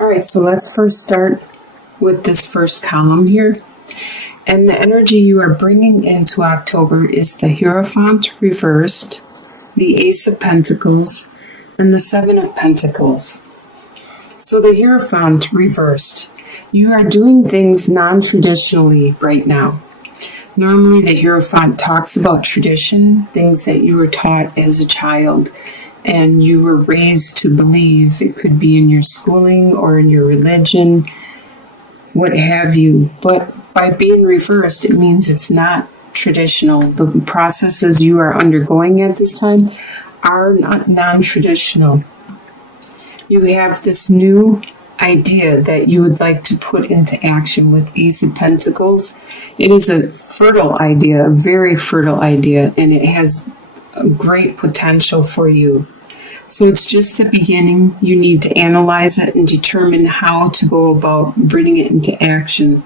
All right, so let's first start with this first column here. And the energy you are bringing into October is the Hierophant reversed, the Ace of Pentacles, and the Seven of Pentacles. So the Hierophant reversed. You are doing things non-traditionally right now. Normally the Hierophant talks about tradition, things that you were taught as a child and you were raised to believe. It could be in your schooling or in your religion, what have you. But by being reversed, it means it's not traditional. The processes you are undergoing at this time are not non-traditional. You have this new idea that you would like to put into action with Ace of Pentacles. It is a fertile idea, a very fertile idea, and it has a great potential for you. So it's just the beginning. You need to analyze it and determine how to go about bringing it into action.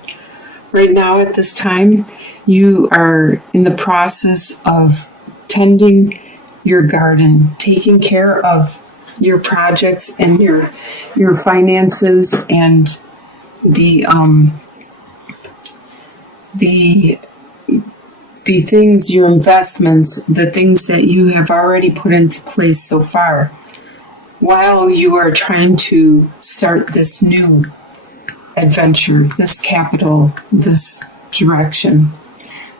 Right now at this time, you are in the process of tending your garden, taking care of your projects and your finances and the things, your investments, the things that you have already put into place so far, while you are trying to start this new adventure, this capital, this direction.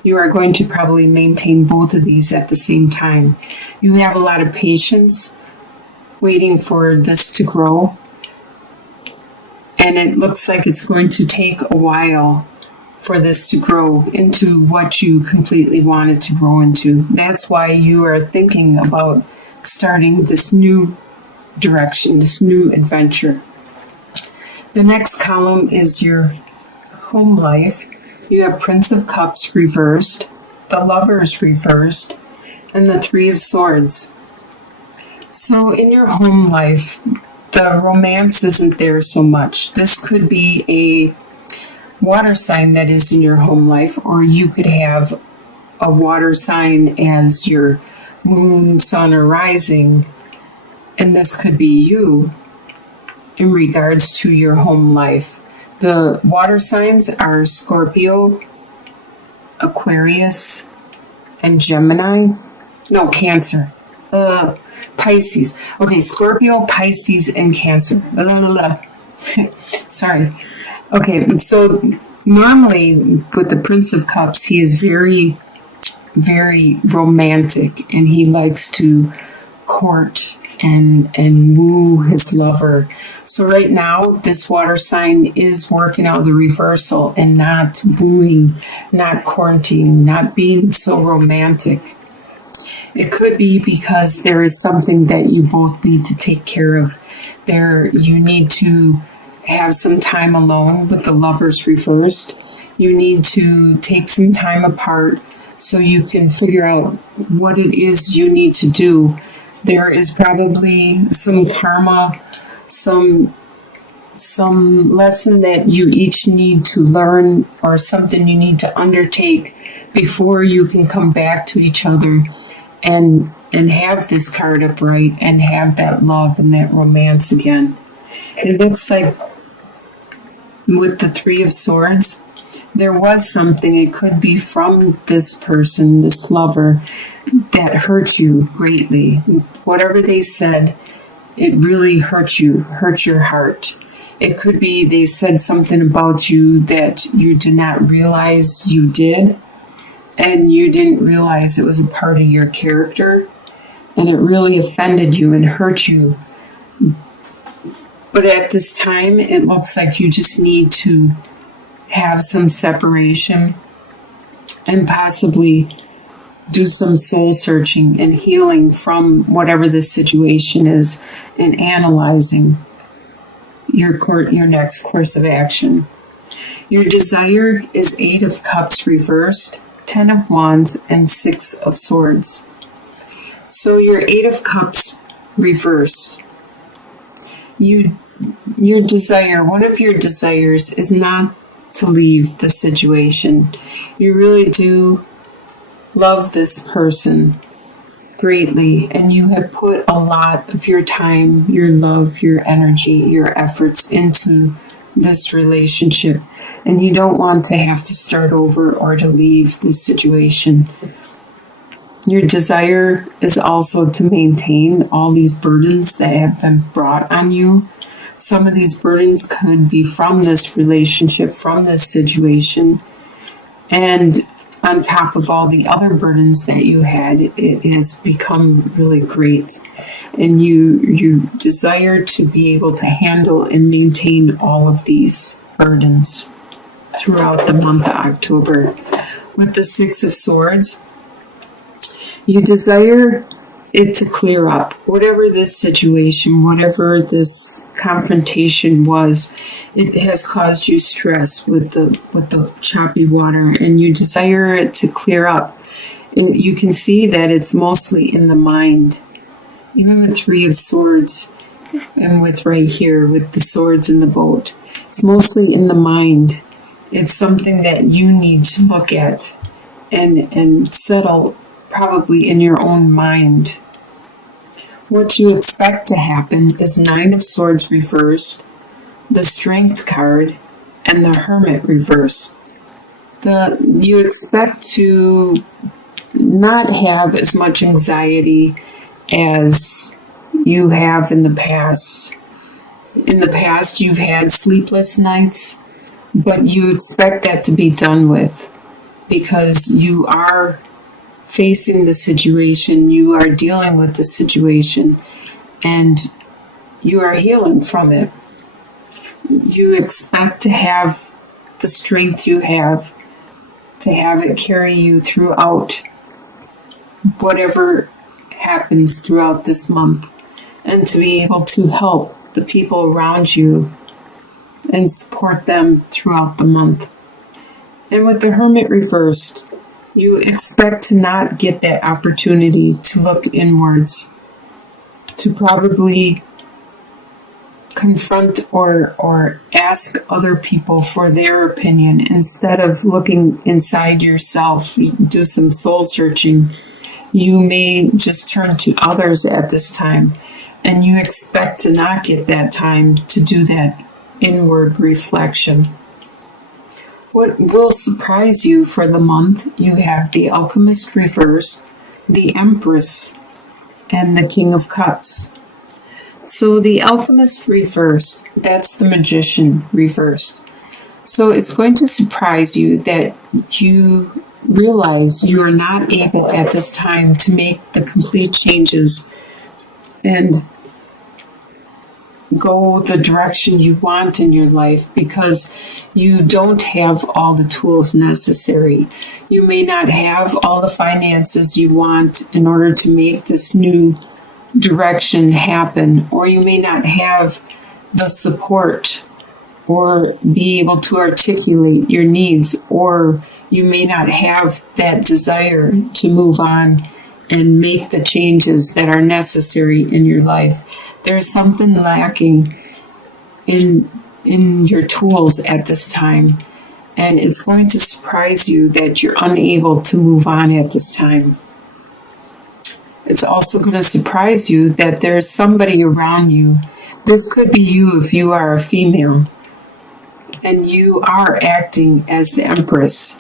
You are going to probably maintain both of these at the same time. You have a lot of patience waiting for this to grow, and it looks like it's going to take a while for this to grow into what you completely wanted to grow into. That's why you are thinking about starting this new direction, this new adventure. The next column is your home life. You have Prince of Cups reversed, the Lovers reversed, and the Three of Swords. So in your home life, the romance isn't there so much. This could be a water sign that is in your home life, or you could have a water sign as your moon, sun, or rising, and this could be you in regards to your home life. The water signs are Scorpio, Aquarius, and Gemini. No, Cancer. Pisces. Okay, Scorpio, Pisces, and Cancer. Sorry. Okay, so normally with the Prince of Cups, he is very, very romantic, and he likes to court and woo his lover. So right now, this water sign is working out the reversal and not wooing, not courting, not being so romantic. It could be because there is something that you both need to take care of. You need to have some time alone with the Lovers reversed. You need to take some time apart so you can figure out what it is you need to do. There is probably some karma, some lesson that you each need to learn, or something you need to undertake before you can come back to each other and have this card upright and have that love and that romance again. It looks like with the Three of Swords, there was something, it could be from this person, this lover, that hurt you greatly. Whatever they said, it really hurt you, hurt your heart. It could be they said something about you that you did not realize you did, and you didn't realize it was a part of your character, and it really offended you and hurt you. But at this time, it looks like you just need to have some separation and possibly do some soul searching and healing from whatever the situation is, and analyzing your next course of action. Your desire is 8 of Cups reversed, 10 of Wands, and 6 of Swords. So your 8 of Cups reversed. Your desire, one of your desires is not to leave the situation. You really do love this person, greatly, and you have put a lot of your time, your love, your energy, your efforts into this relationship, and you don't want to have to start over or to leave this situation. Your desire is also to maintain all these burdens that have been brought on you. Some of these burdens could be from this relationship, from this situation, and on top of all the other burdens that you had, it has become really great. And you desire to be able to handle and maintain all of these burdens throughout the month of October. With the Six of Swords, you desire it to clear up. Whatever this situation, whatever this confrontation was, it has caused you stress with the choppy water, and you desire it to clear up. You can see that it's mostly in the mind. Even with Three of Swords, and with right here, with the swords in the boat, it's mostly in the mind. It's something that you need to look at and settle probably in your own mind. What you expect to happen is Nine of Swords reversed, the Strength card, and the Hermit reversed. You expect to not have as much anxiety as you have in the past. In the past, you've had sleepless nights, but you expect that to be done with because you are facing the situation, you are dealing with the situation, and you are healing from it. You expect to have the strength you have, to have it carry you throughout whatever happens throughout this month, and to be able to help the people around you and support them throughout the month. And with the Hermit reversed, you expect to not get that opportunity to look inwards, to probably confront or ask other people for their opinion instead of looking inside yourself. You do some soul searching. You may just turn to others at this time, and you expect to not get that time to do that inward reflection. What will surprise you for the month, you have the Alchemist reversed, the Empress, and the King of Cups. So the Alchemist reversed, that's the Magician reversed. So it's going to surprise you that you realize you are not able at this time to make the complete changes and go the direction you want in your life because you don't have all the tools necessary. You may not have all the finances you want in order to make this new direction happen, or you may not have the support or be able to articulate your needs, or you may not have that desire to move on and make the changes that are necessary in your life. There's something lacking in your tools at this time, and it's going to surprise you that you're unable to move on at this time. It's also going to surprise you that there's somebody around you. This could be you if you are a female, and you are acting as the Empress.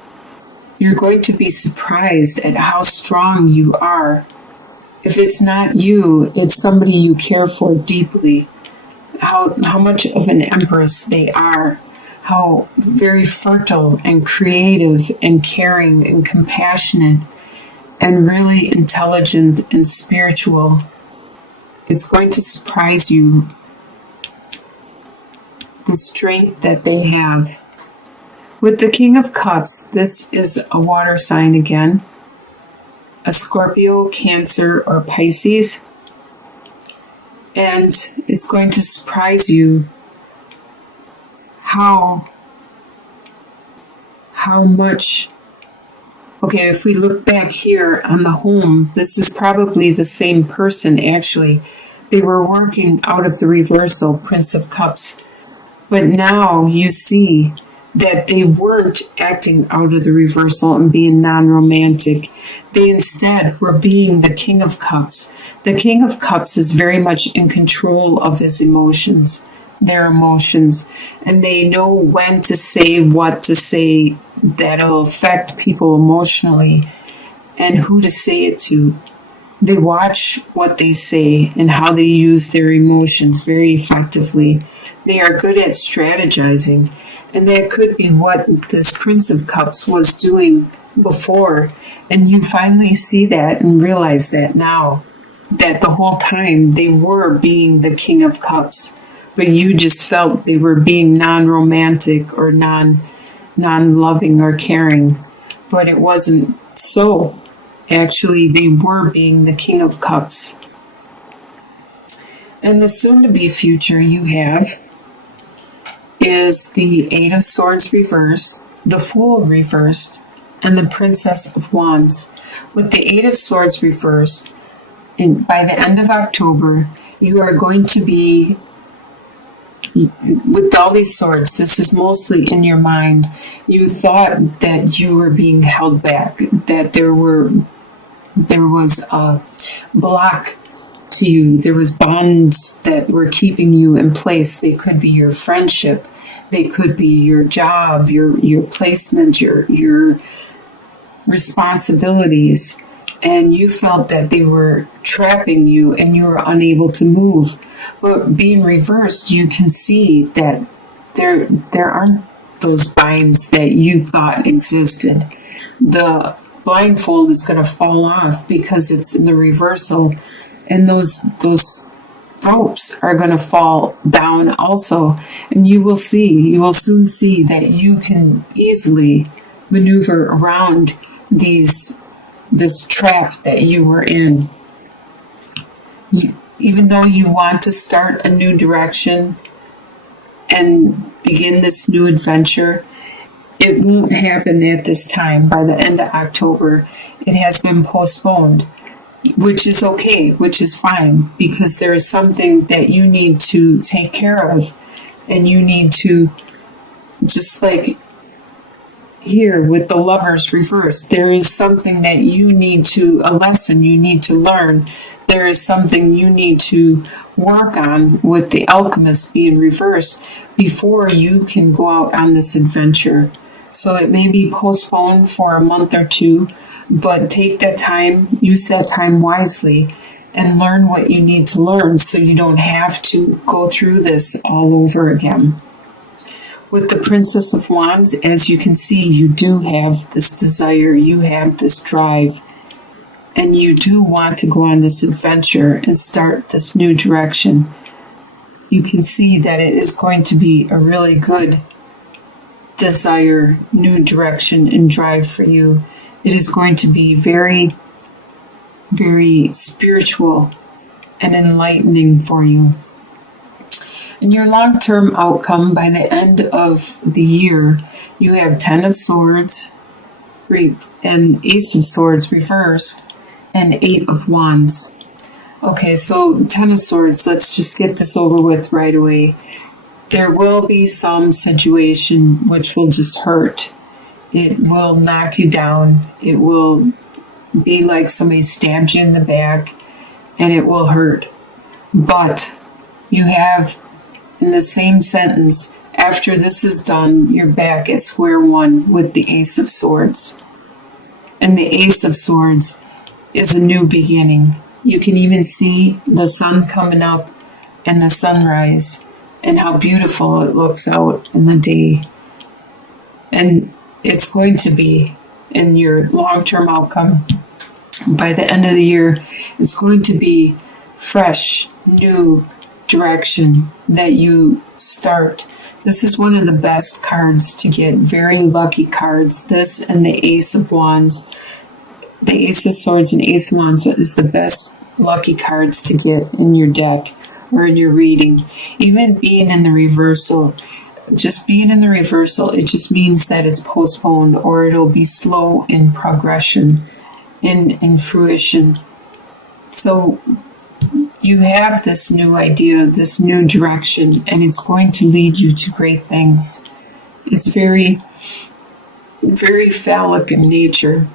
You're going to be surprised at how strong you are. If it's not you, it's somebody you care for deeply. How much of an empress they are. How very fertile and creative and caring and compassionate and really intelligent and spiritual. It's going to surprise you, the strength that they have. With the King of Cups, this is a water sign again. A Scorpio, Cancer, or Pisces. And it's going to surprise you how much. Okay, if we look back here on the home, this is probably the same person actually. They were working out of the reversal, Prince of Cups. But now you see that they weren't acting out of the reversal and being non-romantic. They instead were being the King of Cups. The King of Cups is very much in control of his emotions, their emotions, and they know when to say what to say that'll affect people emotionally and who to say it to. They watch what they say and how they use their emotions very effectively. They are good at strategizing. And that could be what this Prince of Cups was doing before. And you finally see that and realize that now, that the whole time they were being the King of Cups, but you just felt they were being non-romantic or non-loving or caring. But it wasn't so. Actually, they were being the King of Cups. And the soon-to-be future you have is the Eight of Swords reversed, the Fool reversed, and the Princess of Wands. With the Eight of Swords reversed, by the end of October, you are going to be, with all these swords, this is mostly in your mind. You thought that you were being held back, that there was a block to you. There was bonds that were keeping you in place. They could be your friendship. They could be your job, your placement, your responsibilities. And you felt that they were trapping you and you were unable to move. But being reversed, you can see that there aren't those binds that you thought existed. The blindfold is going to fall off because it's in the reversal, and those ropes are going to fall down also, and you will soon see that you can easily maneuver around this trap that you were in. Even though you want to start a new direction and begin this new adventure, it won't happen at this time. By the end of October, it has been postponed, which is okay, which is fine, because there is something that you need to take care of, and you need to, just like here with the Lovers reversed, there is something that you need to, a lesson you need to learn. There is something you need to work on with the Alchemist being reversed before you can go out on this adventure. So it may be postponed for a month or two, but take that time, use that time wisely, and learn what you need to learn so you don't have to go through this all over again. With the Princess of Wands, as you can see, you do have this desire, you have this drive, and you do want to go on this adventure and start this new direction. You can see that it is going to be a really good desire, new direction, and drive for you. It is going to be very, very spiritual and enlightening for you. And your long-term outcome by the end of the year, you have 10 of Swords and Ace of Swords reversed and 8 of Wands. Okay, so 10 of Swords, let's just get this over with right away. There will be some situation which will just hurt. It will knock you down. It will be like somebody stabbed you in the back, and it will hurt. But you have, in the same sentence, after this is done, you're back at square one with the Ace of Swords. And the Ace of Swords is a new beginning. You can even see the sun coming up and the sunrise and how beautiful it looks out in the day. And it's going to be in your long-term outcome. By the end of the year, it's going to be fresh, new direction that you start. This is one of the best cards to get, very lucky cards. This and the Ace of Wands. The Ace of Swords and Ace of Wands is the best lucky cards to get in your deck or in your reading. Even being in the reversal, just being in the reversal, it just means that it's postponed, or it'll be slow in progression, in fruition. So you have this new idea, this new direction, and it's going to lead you to great things. It's very, very phallic in nature,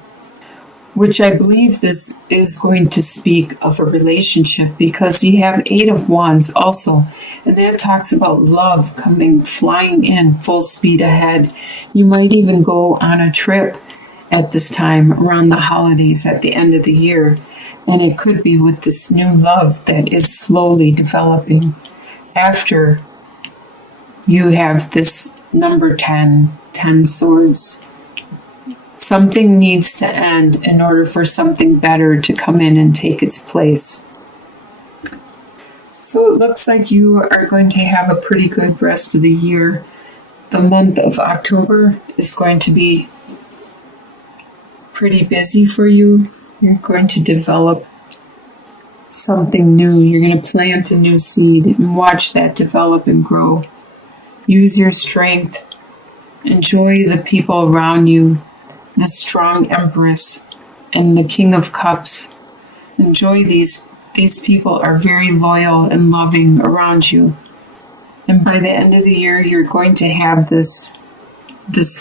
which I believe this is going to speak of a relationship, because you have Eight of Wands also, and that talks about love coming flying in full speed ahead. You might even go on a trip at this time around the holidays at the end of the year, and it could be with this new love that is slowly developing after you have this number 10 swords. Something needs to end in order for something better to come in and take its place. So it looks like you are going to have a pretty good rest of the year. The month of October is going to be pretty busy for you. You're going to develop something new. You're going to plant a new seed and watch that develop and grow. Use your strength. Enjoy the people around you. The strong Empress and the King of Cups. Enjoy these people are very loyal and loving around you. And by the end of the year, you're going to have this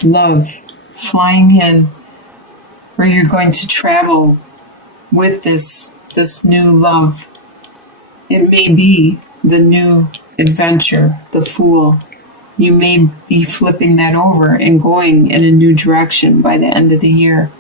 love flying in, where you're going to travel with this new love. It may be the new adventure, the Fool. You may be flipping that over and going in a new direction by the end of the year.